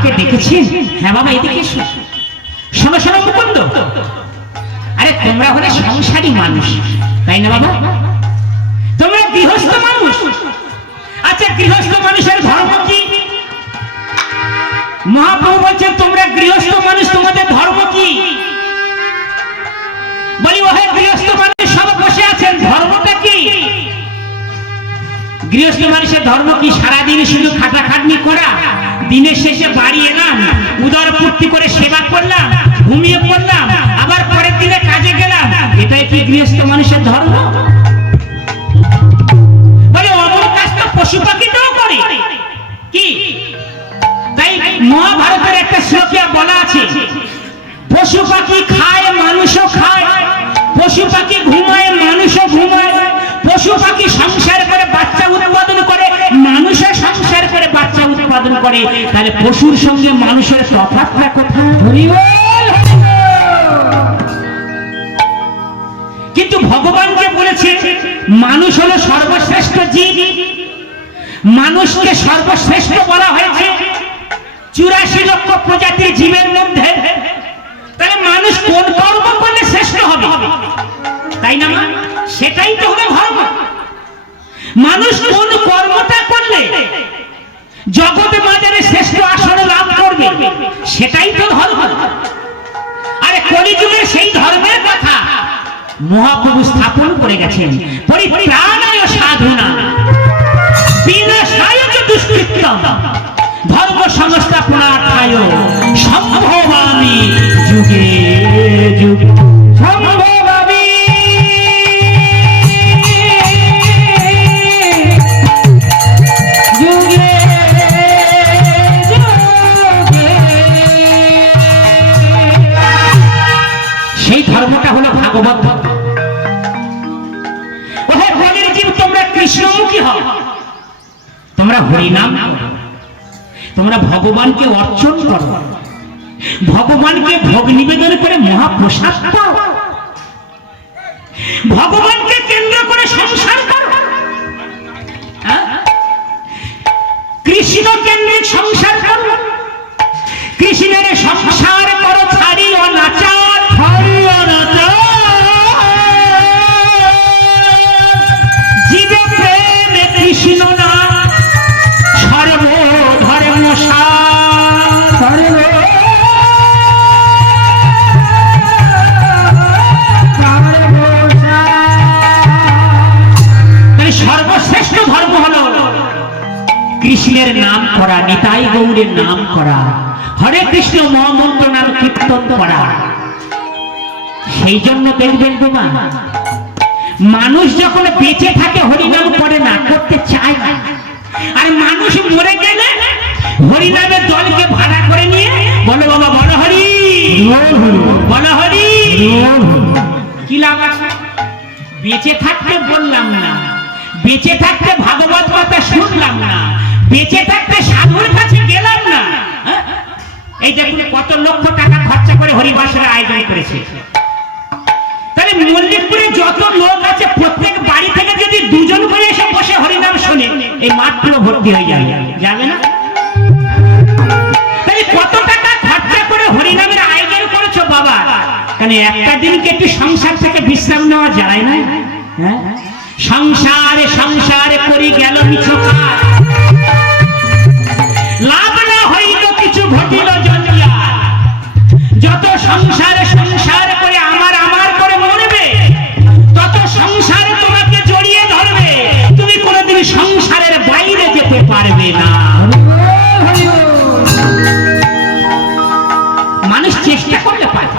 আমাকে ডেকেছেন? হ্যাঁ বাবা এদিকে এসো। শোনো শোনো মুকুন্দ, আরে তোমরা হলে সংসারী মানুষ তাই না বাবা? তোমরা গৃহস্থ মানুষ। আচ্ছা গৃহস্থ মানুষের ধর্ম কি? মহাপ্রভু বলছেন তোমরা গৃহস্থ মানুষ, তোমাদের ধর্ম কি? বলি ওহে গৃহস্থ মানুষ সব বসে আছেন, ধর্মটা কি? গৃহস্থ মানুষের ধর্ম কি? সারাদিন শুধু খাটাখাটনি করা, দিনের শেষে বাড়ি এলাম, উদর পূর্তি করে সেবা করলাম, ঘুমিয়ে পড়লাম, আবার পরের দিনে কাজে গেলাম, এটাই কি গৃহস্থ মানুষের ধর্ম? বলে অমর কাজ তো পশু পাখিটাও করে কি? তাই মহাভারতের একটা শ্লোকে বলা আছে, পশু পাখি খায় মানুষও খায়, পশু পাখি ঘুমায় মানুষও ঘুমায়, পশু পাখি সংসার করে বাচ্চা উৎপাদন করে, মানুষের সংসার করে বাচ্চা উৎপাদন করে, তাহলে পশুর সঙ্গে মানুষের তফাৎটা কোথায়? কিন্তু ভগবানকে বলেছে মানুষ হলো সর্বশ্রেষ্ঠ জীব, মানুষকে সর্বশ্রেষ্ঠ বলা হয়েছে 84 লক্ষ প্রজাতির জীবের মধ্যে। তাহলে মানুষ কোন কর্ম করলে শ্রেষ্ঠ হবে? তাই না মা? সেটাই তো হলো ধর্ম। মানুষ কোন কর্মটা করলে জগতে বাজারে শ্রেষ্ঠ আসন লাভ করবে, সেটাই তো ধর্ম। আরে কলিযুগে সেই ধর্মের কথা মহাপ্রভু স্থাপন করে গেছেন। পরিত্রাণায় সাধনা বিনাশায় চ দুষ্কৃতম ধর্ম সংস্থাপনার্থায় সম্ভবামি যুগে যুগে। সম্ভবামি যুগে যুগে। সেই ধর্মটা হলো ভাগবত। ওহে বলির জীব, তোমরা কৃষ্ণমুখী হও, তোমরা হরিনাম করো, তোমরা ভগবানকে অর্চন করো, ভগবানকে ভোগ নিবেদন করে মহাপ্রসাদ পাও, ভগবানকে কেন্দ্র করে সংসার করো। কৃষ্ণ কেন্দ্রিক সংসার করো, কৃষ্ণের সংসার করো, ছাড়ি অনাচার, ছাড়ি অনাচার। জীবে প্রেমে কৃষ্ণ না সর্বধর্ম সার। সর্বশ্রেষ্ঠ ধর্ম হলো কৃষ্ণের নাম করা, নিতাই গৌরের নাম করা, হরে কৃষ্ণ মহামন্ত্র নাম কীর্তন করা। সেই জন্য দেখবেন তোমা মানুষ যখন বেঁচে থাকে হরিনাম করে না, করতে চায় না। আর মানুষ মরে গেলে হরিনামের দলকে ভাড়া করে নিয়ে বলে বাবা বলো হরি বলো হরি। কি লাভ আছে? বেঁচে থাকতে বললাম না, বেঁচে থাকতে ভাগবত কথা শুনলাম না, বেঁচে থাকতে সাধুর কাছে গেলাম না। এই দেখুন কত লক্ষ টাকা খরচা করে হরিবাসের আয়োজন করেছে। তাহলে মল্লিকপুরে যত লোক আছে প্রত্যেক বাড়ি থেকে যদি দুজন করে এসে বসে হরিনাম শুনে, এই মাত্র ভর্তি হয়ে যাবে, যাবে না? তাহলে কত টাকা খরচা করে হরিনামের আয়োজন করেছো বাবা, কারণ একটা দিনকে একটু সংসার থেকে বিশ্রাম নেওয়া যায় না? হ্যাঁ, সংসারে সংসারে করি গেল কিছু লাভ না হইল কিছু ঘটিল জঞ্জাল। যত সংসারে সংসার করে আমার আমার করে মরবে, তত সংসারে তোমাকে জড়িয়ে ধরবে, তুমি কোনোদিন সংসারের বাইরে যেতে পারবে না। মানুষ চেষ্টা করলে পারে,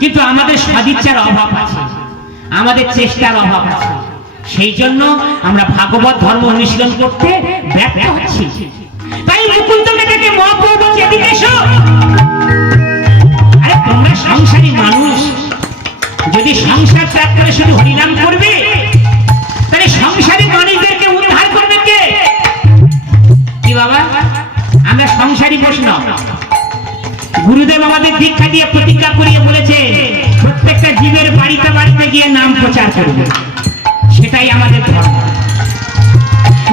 কিন্তু আমাদের সদিচ্ছার অভাব আছে, আমাদের চেষ্টার অভাব আছে। সেই জন্য আমরা ভাগবত ধর্ম অনুশীলন করতে ব্যর্থ হচ্ছি। তাই মুকুন্দকে ডেকে মহাপ্রভু বলছে এদিকে এসো। আরে তোমরা সংসারী মানুষ, যদি সংসার ত্যাগ করে শুধু হরিনাম করবে, তাহলে সংসারী মানুষদেরকে উদ্ধার করবে কে? কি বাবা, আমরা সংসারী প্রশ্ন। গুরুদেব আমাদের দীক্ষা দিয়ে প্রতিজ্ঞা করিয়ে বলেছে প্রত্যেকটা জীবের বাড়িতে বাড়িতে গিয়ে নাম প্রচার করবে, সেটাই আমাদের ধর্ম।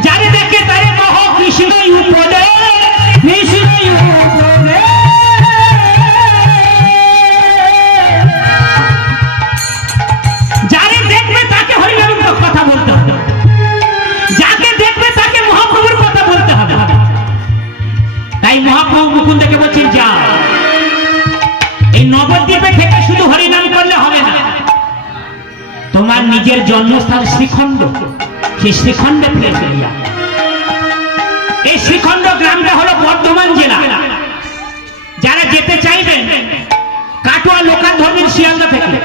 যারে দেখে তারে কহ কৃষ্ণ উপদেশ, কৃষ্ণ নিজের জন্মস্থান শ্রীখণ্ড, সেই শ্রীখণ্ডে ফিরে চলে যান। এই শ্রীখণ্ড গ্রামটা হলো বর্ধমান জেলা। যারা যেতে চাইবেন কাটোয়া লোকাল ধরবেন শিয়ালদা থেকে,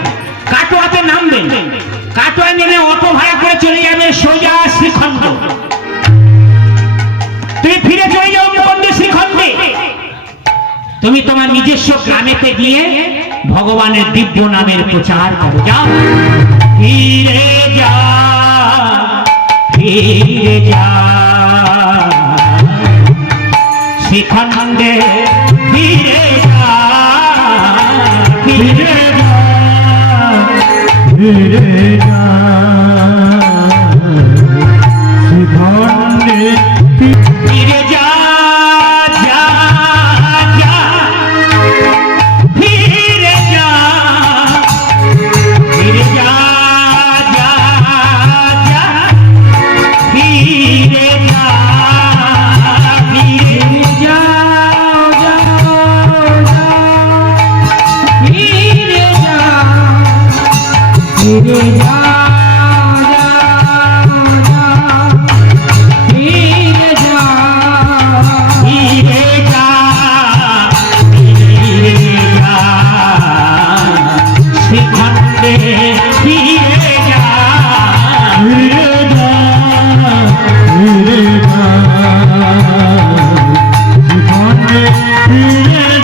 কাটোয়াতে নামবেন, কাটোয়ায় নেমে অটো ভাড়া করে চলে যাবে সোজা শ্রীখণ্ড। তুমি ফিরে চলে যাও মুকুন্দ শ্রীখণ্ডে, তুমি তোমার নিজস্ব গ্রামেতে গিয়ে ভগবানের দিব্য নামের প্রচার করো। যাও, ফিরে যা, ফিরে যা শ্রীখণ্ডে, ফিরে যা, ফিরে যা, ফিরে যা শ্রীখণ্ডে, ফিরে যা, যা, যা, ফিরে যা, ফিরে যা, যা, যা, ফিরে যা, ফিরে যা, যা, ফিরে যা, ফিরে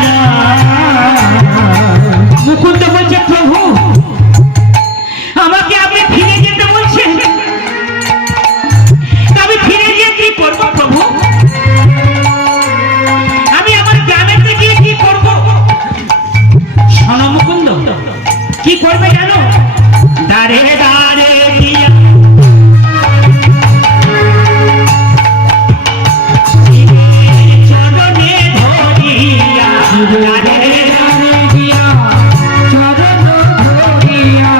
যা। মুকুন্দ বলছে, প্রভু আমাকে আপনি ফিরে যেতে বলছেন, আমি ফিরে গিয়ে কি করবো প্রভু? আমি আমার গ্রামেতে গিয়ে কি করব? শোনো মুকুন্দ, কি করবে জানো? দাঁড়ে দাঁড়ে দিয়া চরণে ধরিয়া, দাঁড়ে দাঁড়ে দিয়া চরণ ধরিয়া।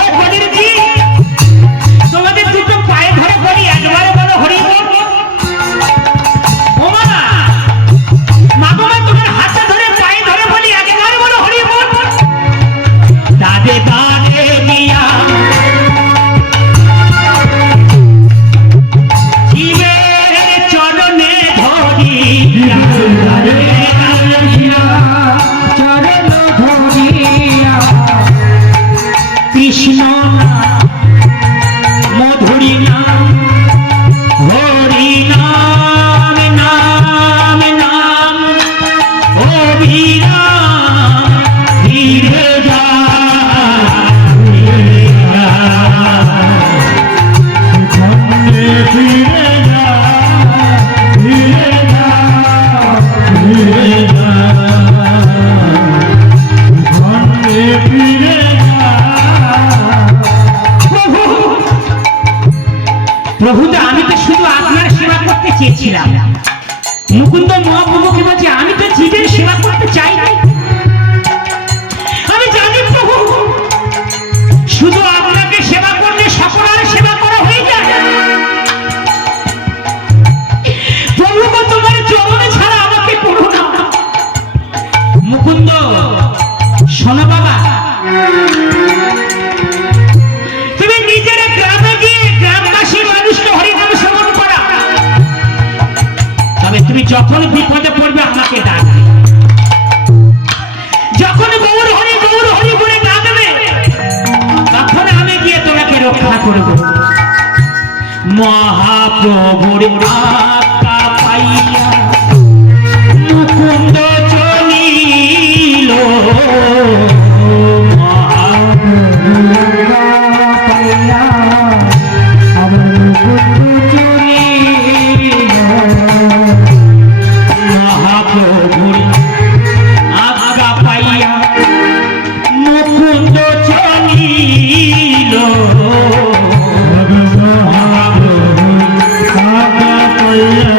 ও বলিরজি, তোমাদের দুটো পায়ে ধরে বলি, একবারে বলো হরি বল। ও মা, মাগো মা, তোমার হাতে ধরে পায়ে ধরে বলি, একবারে বলো হরি বল। দাঁড়ে দাঁড়ে দিয়া জীবের চরণে ধরিয়া, দাঁড়ে দাঁড়ে দিয়া চরণ ধরিয়া, কৃষ্ণ নাম, মধুরী নাম, হরি নাম, নাম নাম, অভিরাম, ফিরে যা, ফিরে যা, শ্রীখণ্ডে ফিরে যা, ফিরে যা, ফিরে যা, শ্রীখণ্ডে ফিরে যা। প্রভু, তো আমি তো শুধু আপনার সেবা করতে চেয়েছিলাম। মুকুন্দ মহাপ্রভুকে বলছে, আমি তো জীবের সেবা করতে চাই না। আমি জানি প্রভু, শুধু আপনাকে সেবা করলে সকলের সেবা করা হয়ে যায়। প্রভু গো, তোমার চরণে ছাড়া আমাকে করো না। মুকুন্দ শোনো বাবা, তুমি নিজের গ্রামে গিয়ে গ্রামবাসী মানুষকে হরিনাম শ্রবণ করা, তবে তুমি যখন বিপদে পড়বে আমাকে ডাকবে। যখন গৌর হরি বলে ডাকবে, তখন আমি গিয়ে তোমাকে রক্ষা করব। মহাপ্রভুর আজ্ঞা পাইয়া মুকুন্দ চলিল, মহাপ্রভুর আজ্ঞা পাইয়া আমার মুকুন্দ চলিল, মহাপ্রভুর আজ্ঞা পাইয়া মুকুন্দ চলিল, মহাপ্রভুর আজ্ঞা পাইয়া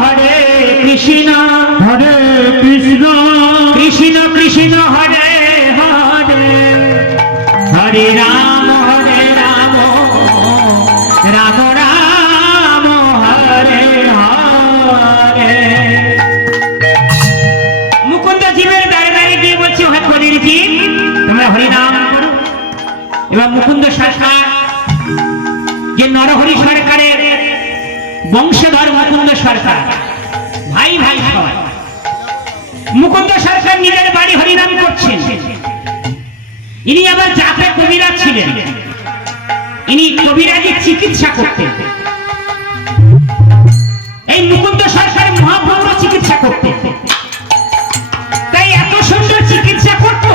হরে কৃষ্ণ হরে কৃষ্ণ কৃষ্ণ কৃষ্ণ হরে হরে হরে রাম রাম রাম হরে হরে। মুকুন্দ জীবের দাঁড়ে দাঁড়িয়ে গিয়ে বলছে হে হরির জীব তোমরা হরিনাম করো। এবার মুকুন্দ সরকার যে নরহরি সরকারের বংশধর মুকুন্দ সরকার ভাই ভাই সবাই মুকুন্দ সরকার নিজের বাড়ি হরিনাম করছেন। ইনি আবার জাতে কবিরাজ ছিলেন, ইনি কবিরাজি চিকিৎসা করতেন। এই মুকুন্দ সরকার মহাপ্রভুর চিকিৎসা করতেন, তাই এত সুন্দর চিকিৎসা করত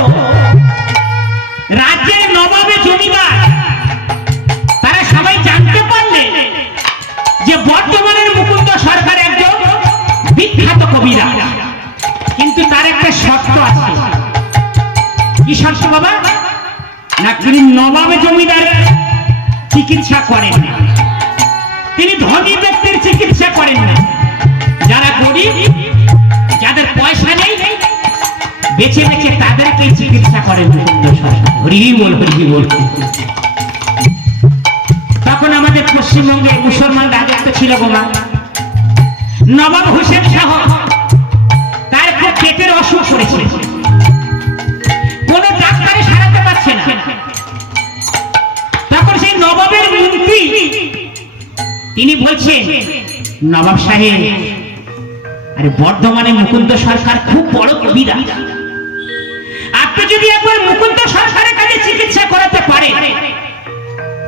রাজ্যের নবাবে জমিদার তারা সবাই জানতে পারলেন যে বর্তমানের মুকুন্দ সরকার একজন বিখ্যাত কবিরাজ, কিন্তু তার একটা শর্ত আছে। কি শর্ত বাবা? না তিনি নবাবে জমিদার চিকিৎসা করেন না, তিনি ধনী ব্যক্তির চিকিৎসা করেন না। যারা গরিব যাদের পয়সা নেই বেছে বেছে তাদেরকে চিকিৎসা করেন মুকুন্দ সরকার। হরি বল হরি বল। তখন আমাদের পশ্চিমবঙ্গে মুসলমান রাজত্ব ছিল গোমা। নবাব হোসেন শাহ তার খুব পেটের অসুখ করেছে, কোন ডাক্তারে সারাতে পারছে না। তখন সেই নবাবের মন্ত্রী তিনি বলছেন নবাব সাহেব আরে বর্ধমানে মুকুন্দ সরকার খুব বড় কবিরাজ, আপনি যদি একবার মুকুন্দ সরকারের কাছে চিকিৎসা করাতে পারে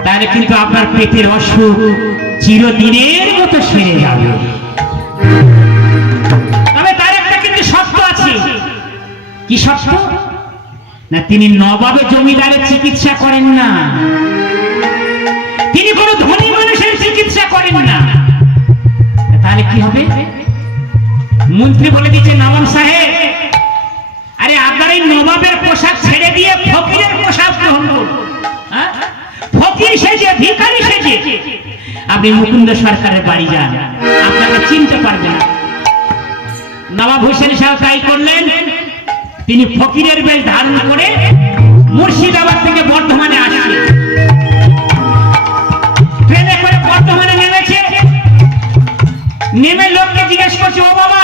তাহলে কিন্তু আপনার পেটের অসুখ চিরদিনের মতো সেরে যাবে। তবে তার একটা কিন্তু শর্ত আছে। কি শর্ত? না তিনি নবাবে জমিদারের চিকিৎসা করেন না, তিনি কোনো ধনী মানুষের চিকিৎসা করেন না। তাহলে কি হবে? মন্ত্রী বলে দিচ্ছে নবাব সাহেব আরে আপনার এই নবাবের পোশাক ছেড়ে দিয়ে ফকিরের পোশাক গ্রহণ করুন। ফকির সেজে ভিখারি সেজে আপনি মুকুন্দ সরকারের বাড়ি যান, আপনাকে চিনতে পারবেন না। নবাব হোসেন শাহ তাই করলেন, তিনি ফকিরের বেশ ধারণ করে মুর্শিদাবাদ থেকে বর্ধমানে আসছে। ট্রেনে করে বর্ধমানে নেমেছে, নেমে লোককে জিজ্ঞেস করছে ও বাবা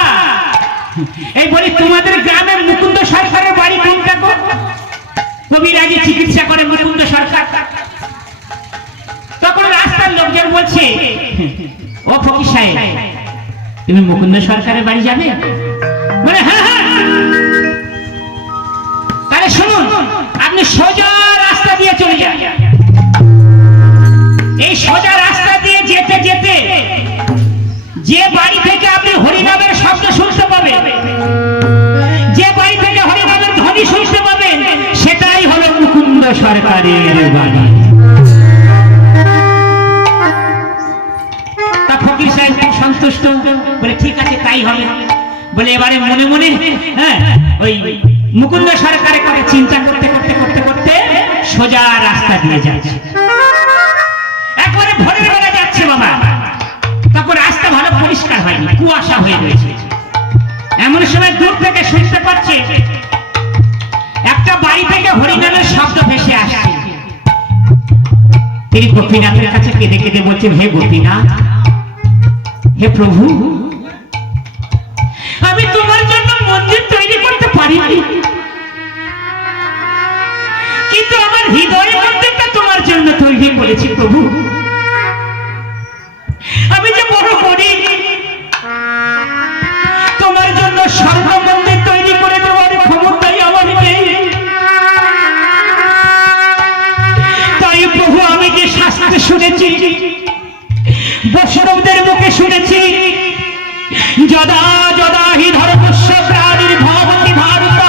এই বলি তোমাদের গ্রামের মুকুন্দ সরকারের বাড়ি কোনটা গো? কবিরাজি চিকিৎসা করে মুকুন্দ সরকার। তখন রাস্তার লোকজন বলছে ও ফকির সাহেব তুমি মুকুন্দ সরকারের বাড়ি যাবে? বলে হ্যাঁ হ্যাঁ। তাহলে শুনুন আপনি সোজা রাস্তা দিয়ে চলে যান, এই সোজা রাস্তা দিয়ে যেতে যেতে যে বাড়ি থেকে আপনি হরিনামের শব্দ শুনতে পাবেন, যে বাড়ি থেকে হরিনামের ধ্বনি শুনতে পাবেন সেটাই হলো মুকুন্দ সরকারের বাড়ি। তা ফকির সাহেব খুব সন্তুষ্ট, বলে ঠিক আছে তাই হবে। বলে এবারে মনে মনে হ্যাঁ ওই মুকুন্দ সরকারের কথা চিন্তা করতে করতে করতে করতে সোজা রাস্তা দিয়ে যাচ্ছে। একবারে ভোরের বেলা যাচ্ছে বাবা, তখন রাস্তা ভালো পরিষ্কার হয়নি, কুয়াশা হয়ে রয়েছে। এমন সময় দূর থেকে শুনতে পাচ্ছে একটা বাড়ি থেকে হরিনামের শব্দ ভেসে আসছে। তিনি গোপীনাথের কাছে কেঁদে কেঁদে বলছেন হে গোপীনাথ, হে প্রভু আমি তোমার জন্য মন্দির তৈরি করতে পারিনি, কিন্তু আমার হৃদয়ের মন্দিরটা তোমার জন্য তৈরি করেছি প্রভু। আমি যে বড় গরিব, তোমার জন্য স্বর্গ মন্দির তৈরি করে দেওয়ার ক্ষমতাই আমার নেই। তাই প্রভু আমি যে শাস্ত্রে শুনেছি, বৈষ্ণবদের মুখে শুনেছি, যদা যদা হি ধর্মস্য প্রাণির্ভবতি ভারত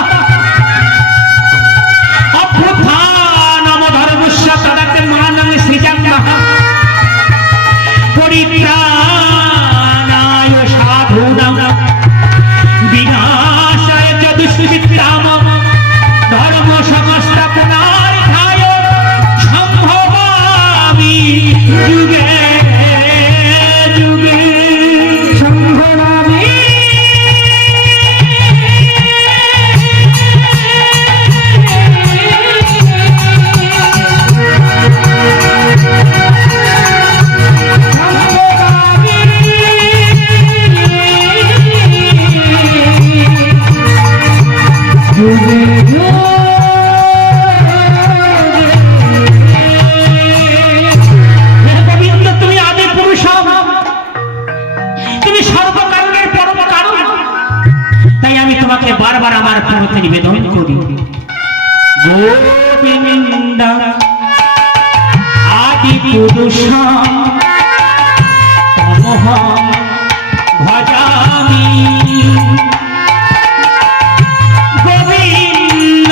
অভ্যুত্থানম ধর্মস্য তদাতে মানং সৃজাম্যহ পরিত্রাণায় সাধূনাং বিনাশায় চ দুষ্কৃতাম ধর্ম সমস্ত পুনরুদ্ধায় সম্ভবামি যুগে যুগে। সম্ভবামি তোমাকে বারবার আমার প্রতি নিবেদন করি, গোবিন্দ আদি পুরুষম তমহং ভজামি। গোবিন্দ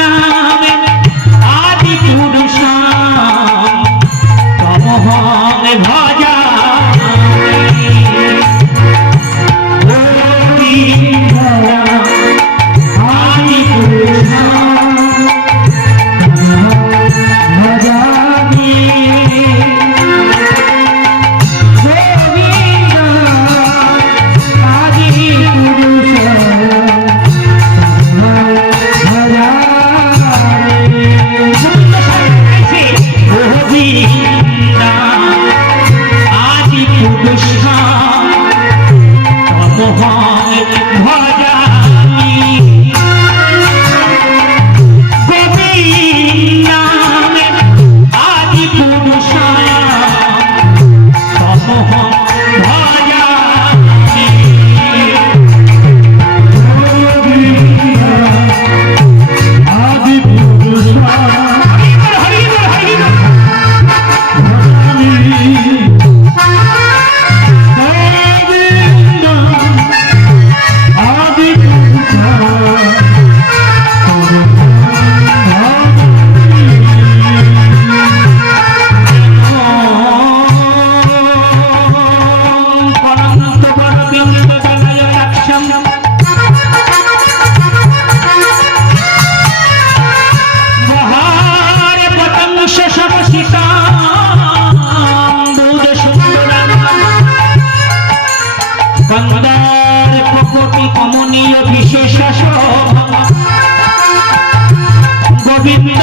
আদি পুরুষম তমহং ভজামি। গোবিন্দ আদি পুরুষম ভজামি। কমনীয় বিশেষ গোবিন্দ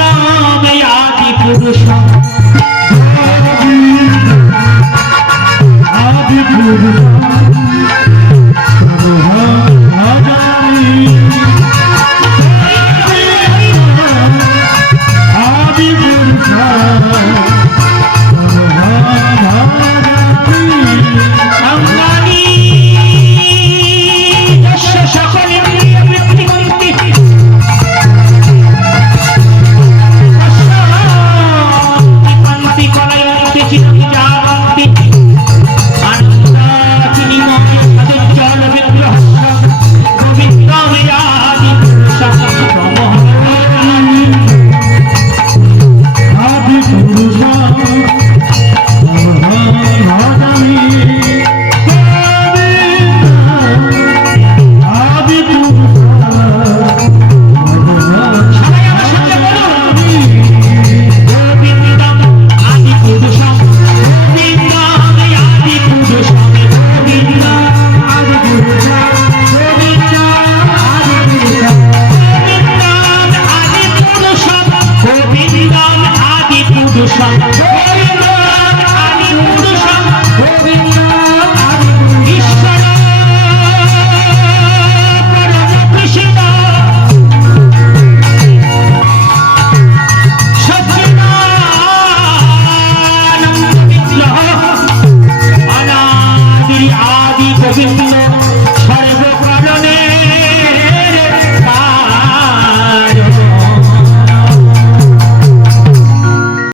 আদি পুরুষ আদি পুরুষ